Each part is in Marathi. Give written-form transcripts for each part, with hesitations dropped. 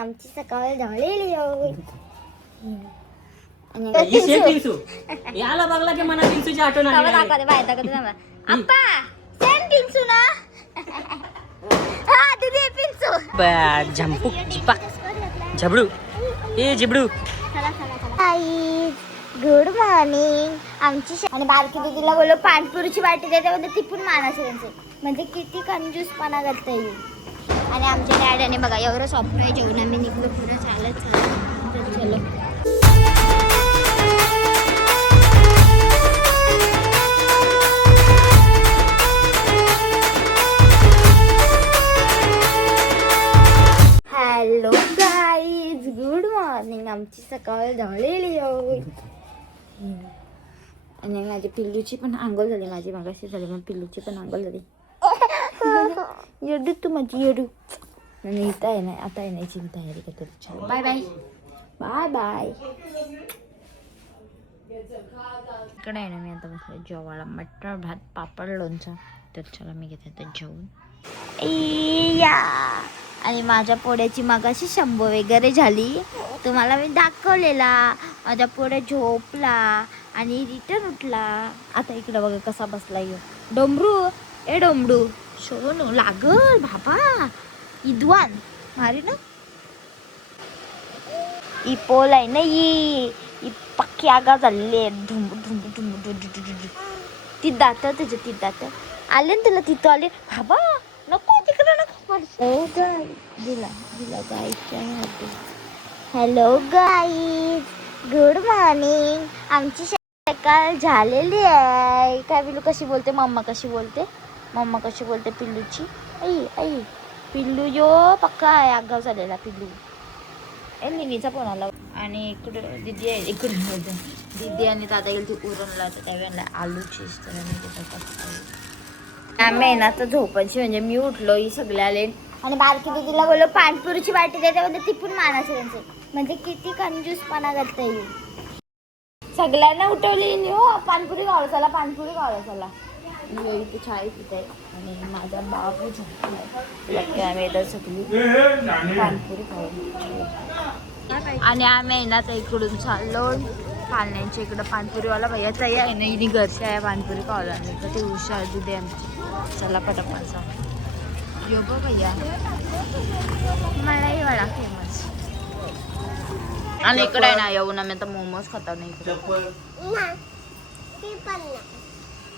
आमची सकाळ झालेली आहे. याला बघला की मना पिंसूची आठवण आली. दाखवते बाहेर दाखवते ना आप्पा सेम पिंचू ना. हा दीदी पिंचू झंपू झिपा झबडू ए झिबडू. Good morning. आमची आणि बारकी दीदीला बोललो पाणीपुरीची वाटी देते म्हणजे ती पण मानायचं त्यांचे. म्हणजे किती कंजूसपणा करता येईल. आणि आमच्या डॅडीने बघा एवढं स्वप्न आहे जेवण आम्ही निघलो पुढे चालत चालत चलो. Hello guys good morning. आमची सकाळ झालेली आहे. आणि माझी पिल्लूची पण आंघोळ झाली. माझी मागाशी झाली पण पिल्लूची पण आंघोळ झाली. येडू तू माझी येडू. आणि इथं आहे ना आता येण्याची तयारी करतो. चलो बाय बाय बाय बाय. इकडे आहे ना मी आता बसले जेवायला. मटर भात पापड लोणचं. तर चला मी घेते आता जेवून. या आणि माझ्या पोळ्याची मागाशी शंभू वगैरे झाली. तुम्हाला मी दाखवलेला. माझ्या पोळ्या झोपला आणि रिटर्न उठला. आता इकडे बघा कसा बसला येऊ. डोंबरू ए डोंबरू सोनू लागल बाबा. इद्वान मारी ना ई पोल आहे ना ई पक्की आगा चालली. ढुंबू ढुंबू ढुंबू ढुंबू. ती दात त्याचे ती दात आले ना तुला तिथं आले बाबा. नको तिकडे नको. हो गाय दिला दिला गाईच्या. Hello guys good morning. आमची सकाळ झालेली आहे. काय पिल्लू कशी बोलते मम्मा कशी बोलते. मम्मा कशी बोलते पिल्लूची. आई आई पिल्लू यो पक्का आहे आगाव झालेला पिल्लू. लिनीचा फोन आला. आणि इकडे दीदी आहे. इकडे दीदी आणि दादा गेली ती उरणला तर त्यावेळेला आलूचीच तर आम्ही ना तर झोपायची म्हणजे मी उठलो ही सगळे आले. आणि बारकी दीदीला बोललो पाणीपुरीची वाटी देते म्हणजे ती पण मानायचं त्यांचे. म्हणजे किती कंजूसपणा करता येईल. सगळ्यांना उठवली हो पाणीपुरी खावलं चला पाणीपुरी खावलं चला. मी इथे चाय पित आहे आणि माझा बाबू झोपलाय. आम्ही येतात सगळी पाणीपुरी खाऊ. आणि आम्ही ना तर इकडून चाललो पालण्यांच्या इकडं पाणीपुरीवाला भैयाचा आहे ना इनी घरची आहे पाणीपुरी खावला. तर ते हुशार दुधे आमची. चला पटापटचा यो बघ भैया मलाही वडा फेमस. आणि इकडे आहे ना येऊन आम्ही आता मोमोज खाता नाही इकडे.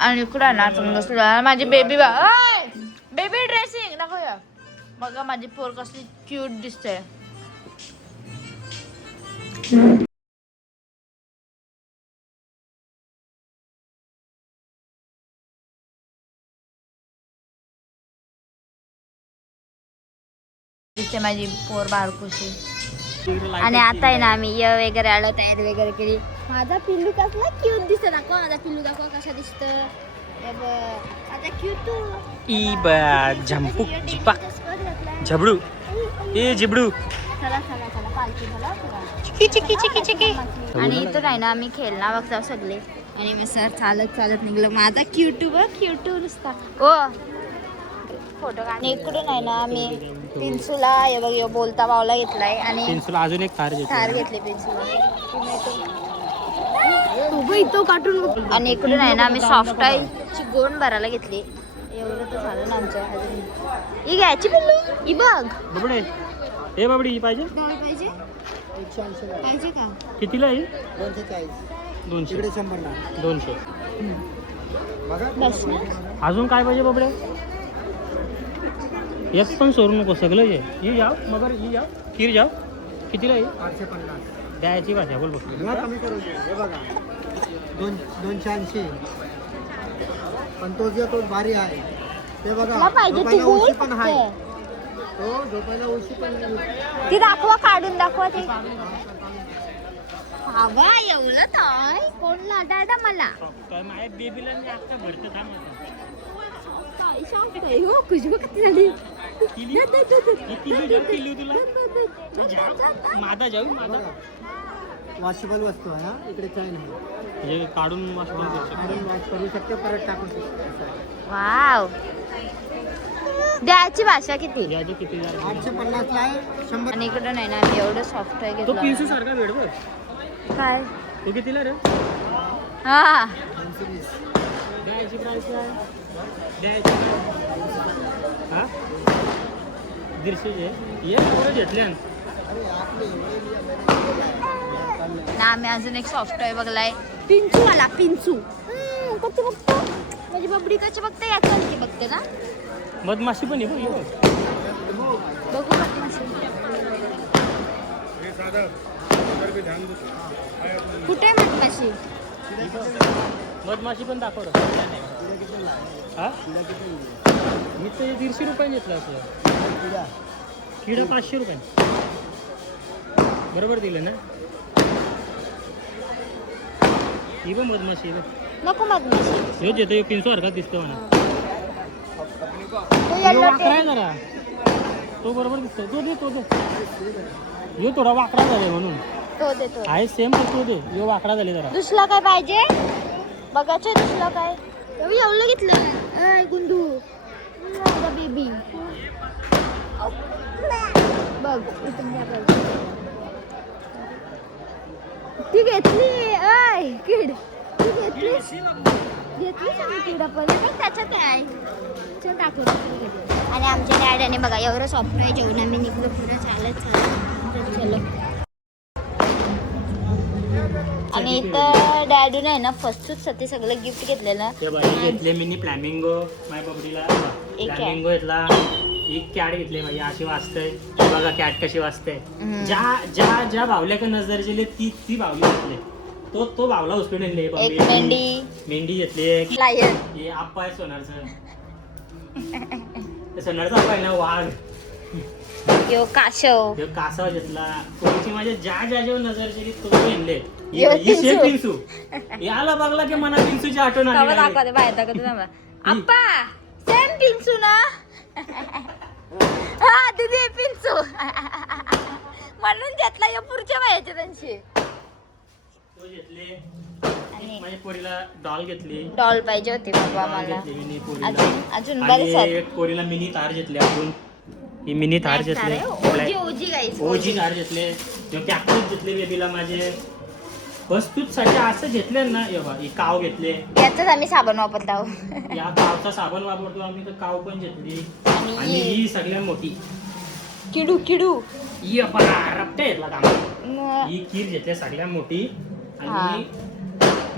आणि इकडे ना समजा माझी बेबी बेबी ड्रेसिंग दाखवूया. बघा माझी पोर कसली क्यूट दिसते. दिसते माझी पोर बारकुशी. आणि आता आहे ना आम्ही वगैरे आलो तयारी वगैरे केली. माझा पिल्लू कसला क्यूट दिसत. दाखवा माझा पिल्लू दाखवा कसा दिसत. आता क्यूट ई झंपू झिपा झबडू ए झिबडू. चला चला चला पालखी झाला. चिकी चिकी चिकी चिकी. आणि इथं आहे ना आम्ही खेळणार बघता सगळे. आणि मग सर चालत चालत निघलो. माझा क्यूटू बघ क्यूटू नुसता ओ फोटो. आणि इकडून आहे ना आम्ही पिंसूला हे बघ बोलता बावला घेतलाय. आणि पिंसूला अजून एक कार घेतली पिंसूला. आणि इकडून आहे ना आम्ही सॉफ्ट आईची गोंड भरायला घेतली. एवढं तर झालं ना आमच्या. ही घ्यायची पिल्लू ही बघ बबडे. ए बाबडी पाहिजे पाहिजे पाहिजे का. कितीला आहे. 200 200. बस ना. अजून काय पाहिजे बाबडे. एक पण सोडू नको सगळं ये. ये जाव मगर ये जाव खीर जाव. कितीला आहे. 850 द्यायची भाषा बोल बघ. 280. पण तो जो तो भारी आहे ते बघा. पाहिजे उशी पण आहे. तो झोपायला उशी पण ती दाखवा काढून दाखवा ती. बाबा एवढं नाही कोण लाटा मला. माझ्या बेबीला आता भरतं थांब. खुशबू किती झाली. मादा जाऊ मादा वॉशेबल वस्तू आहे. हा इकडे काही नाही. हे काढून वॉश करू शकते परत टाकू शकते. वाव द्यायची भाषा किती? याची किती 850 ला आहे 100. आणि इकडं नाही ना एवढं सॉफ्ट आहे तो घेतला. पिन्सू सारखा भेट बघ. काय? तो कितीला रे? हा 220. द्यायची प्राईस काय? द्यायची हा 150 ये पोरं घेतले अरे आपले एवढे ना आम्ही अजून एक सॉफ्ट टॉय बघलाय पिंचू वाला पिंचू. कशी बघतो माझी बबडी कशी बघते याची बघते ना. मधमाशी पण आहे बघ. बघू मधमाशी कुठे आहे मधमाशी? मधमाशी पण दाखव रे. हा मी तर 150 रुपये घेतला असं. किडा 500 रुपये बरोबर दिले ना. ही पण मधमाशी आहे बघ. नको मधमाशी. ह्यो देतो 300 सारखा दिसतो म्हणा. तो ह्यो yellow वाकडा आहे जरा. तो बरोबर दिसतोय. तो दे तो दे. ह्यो थोडा वाकडा झालाय म्हणून. तो देतो. आहे सेम तो दे. ह्यो वाकडा झाले जरा. दुसरा काय पाहिजे बघायचं दुसरा काय एवढं घेतलं ना गुंडू बेबी बघ ती घेतली किड ती घेतलीच किड पण त्याच्यात काय चल टाकू. आणि आमच्या डॅडीने बघा एवढं सॉफ्ट आहे जेवण आम्ही निघलो पुढे चालत चलो. आणि इथं डॅडून आहे ना फर्स्टच सगळं गिफ्ट घेतलेलं. ते बाई घेतले मिनी फ्लॅमिंगो माझ्या बबडीला. फ्लॅमिंगो घेतला. एक कॅट घेतली माझी अशी वाचते. बघा कॅट कशी वाचते. ज्या ज्या ज्या भावल्या नजर गेली ती भावली घेतली. तो भावला उचलून आणले. एक मेंढी घेतली. लायन हे आप्पा आहे सोनारचं. सोनारचा आप्पा आहे ना वाघ. यो काशव ह्यो कासव घेतला. कोणची माझ्या ज्या ज्या जेव्हा नजर गेली तो आणले. पिंचू. याला बघला की मना पिंचूची आठवण आली. दाखवते बाहेर दाखवते आप्पा सेम पिंचू ना. हा दीदी पिंचू म्हणून घेतला या पुढच्या बायाचे त्यांची. तो घेतले. माझ्या पोरीला डॉल घेतली. डॉल पाहिजे होती बाबा मला. अजून बरेच आणि आहेत. एक पोरीला मिनी तार घेतले. अजून ही मिनी तार घेतले. ओजी तार घेतले. कॅक्टस घेतले बेबीला माझे. वस्तूसाठी असं घेतले ना. ही काव घेतले. याचाच आम्ही साबण वापरत आहोत. या कावचा साबण वापरतो आम्ही. तर काव पण घेतली. आणि ही सगळ्यात मोठी किडू ही रपटे घेतला काम. ही कीर घेतली सगळ्यात मोठी. आणि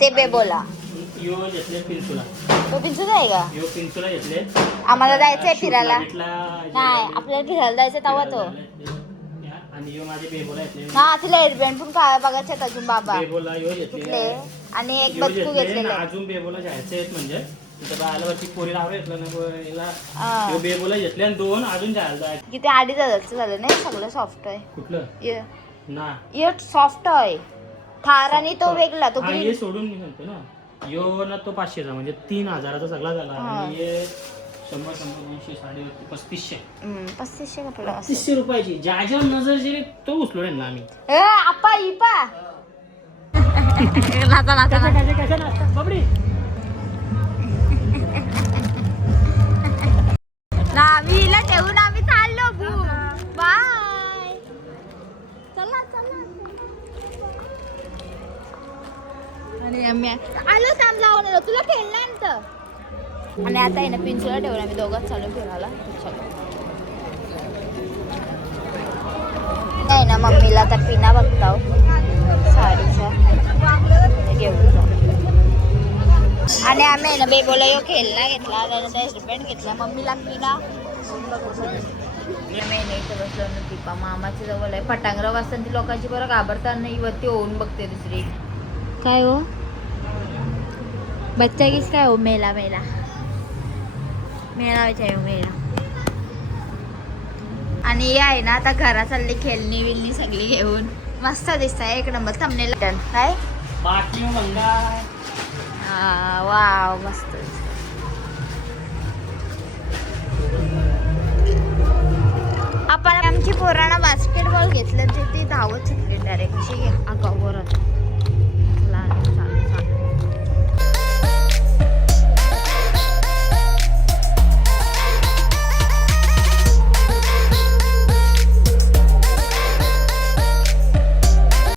ते बेबोला यो घेतले पिंचूला. तो पिंचू आहे का? यो पिंचूला घेतले. आम्हाला जायचंय फिरायला. नाही नाही आपल्याला फिरायला जायचं तेव्हा तो. आणि यो माझे बेबोला घेतले. हा तिला हेअरबँड पण काय बघायचे अजून बाबा. बेबोला यो घेतले. आणि एक बच्चू घेतलेलं. अजून बेबोला घ्यायचे आहेत म्हणजे बाळाला वरती पोरीला आवड घेतलं ना. यो बेबोला घेतले आणि 2 अजून जायला. किती 2,500 झालं नाही सगळं सॉफ्ट आहे. कुठलं ना ये सॉफ्ट आहे थार आणि तो वेगळा तो हे सोडून मी म्हणतो ना. यो ना तो 500चा म्हणजे 3,000चा सगळा झाला. आणि हे 100 200 350 3500 कपडा 3500 रुपयाची. ज्या ज्या नजर गेली तो उचलो ना आम्ही. आपा इपा नाचा बबडी नावीला ठेवून आम्ही चाललो बाय. चला आणि आम्ही आलो थांब लावून तुला खेळल्यानंतर. आणि आता आहे ना पिंचूला ठेवून आम्ही दोघंच चालू फिरायला. नाही ना मम्मीला आता पिना बघताव साडीच्या घेऊन जाऊ. आणि आम्ही आहे ना बेबोला यो खेळला घेतला त्यानंतर हेअरबँड घेतला मम्मीला पिना. आम्ही इथे बसलो ना दीपा मामाच्या जवळ आहे. पटांगरा वाजता ती लोकांची बरं घाबरतात नाही वरती होऊन बघते दुसरी. काय हो बच्चा किस काय हो मेला मेला हो मेला. आणि हे आहे ना आता घरा चालली खेळणी विलणी सगळी घेऊन मस्त दिसतंय. एक नंबर थंबनेल काय वाव मस्त. आपण आमची पोरांना बास्केटबॉल घेतलं ते धावत सुटले डायरेक्ट. अशी आगाऊ